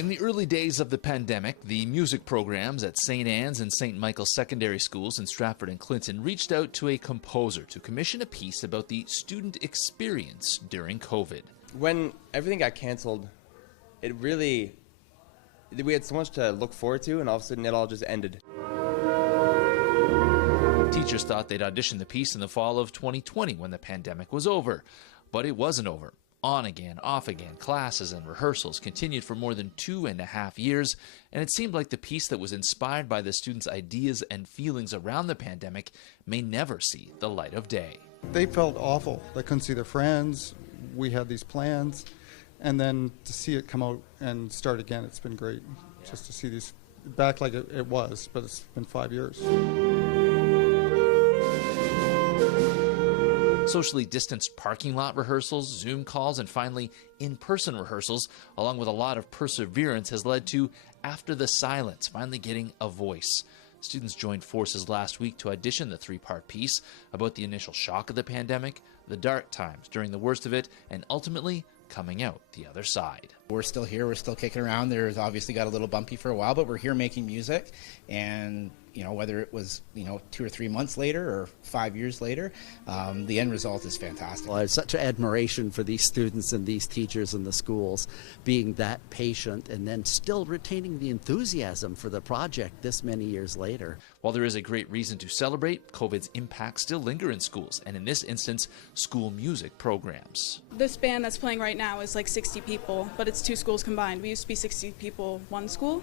In the early days of the pandemic, the music programs at St. Anne's and St. Michael's secondary schools in Stratford and Clinton reached out to a composer to commission a piece about the student experience during COVID. When everything got canceled, we had so much to look forward to, and all of a sudden it all just ended. Teachers thought they'd audition the piece in the fall of 2020 when the pandemic was over, but it wasn't over. On again, off again, classes and rehearsals continued for more than 2.5 years, and it seemed like the piece that was inspired by the students' ideas and feelings around the pandemic may never see the light of day. They felt awful. They couldn't see their friends. We had these plans, and then to see it come out and start again, it's been great. Just to see these back like it was, but it's been 5 years. Socially distanced parking lot rehearsals, Zoom calls, and finally in-person rehearsals, along with a lot of perseverance, has led to After the Silence finally getting a voice. Students joined forces last week to audition the 3-part piece about the initial shock of the pandemic, the dark times during the worst of it, and ultimately coming out the other side. We're still here, we're still kicking around. There's obviously got a little bumpy for a while, but we're here making music, and whether it was 2 or 3 months later or 5 years later, the end result is fantastic. Well, I have such admiration for these students and these teachers in the schools being that patient and then still retaining the enthusiasm for the project this many years later. While there is a great reason to celebrate, COVID's impacts still linger in schools, and in this instance, school music programs. This band that's playing right now is like 60 people, but it's 2 schools combined. We used to be 60 people, 1 school.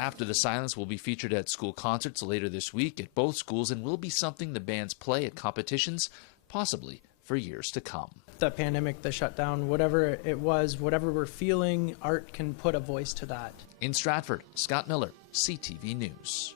After the Silence will be featured at school concerts later this week at both schools and will be something the bands play at competitions, possibly for years to come. The pandemic, the shutdown, whatever it was, whatever we're feeling, art can put a voice to that. In Stratford, Scott Miller, CTV News.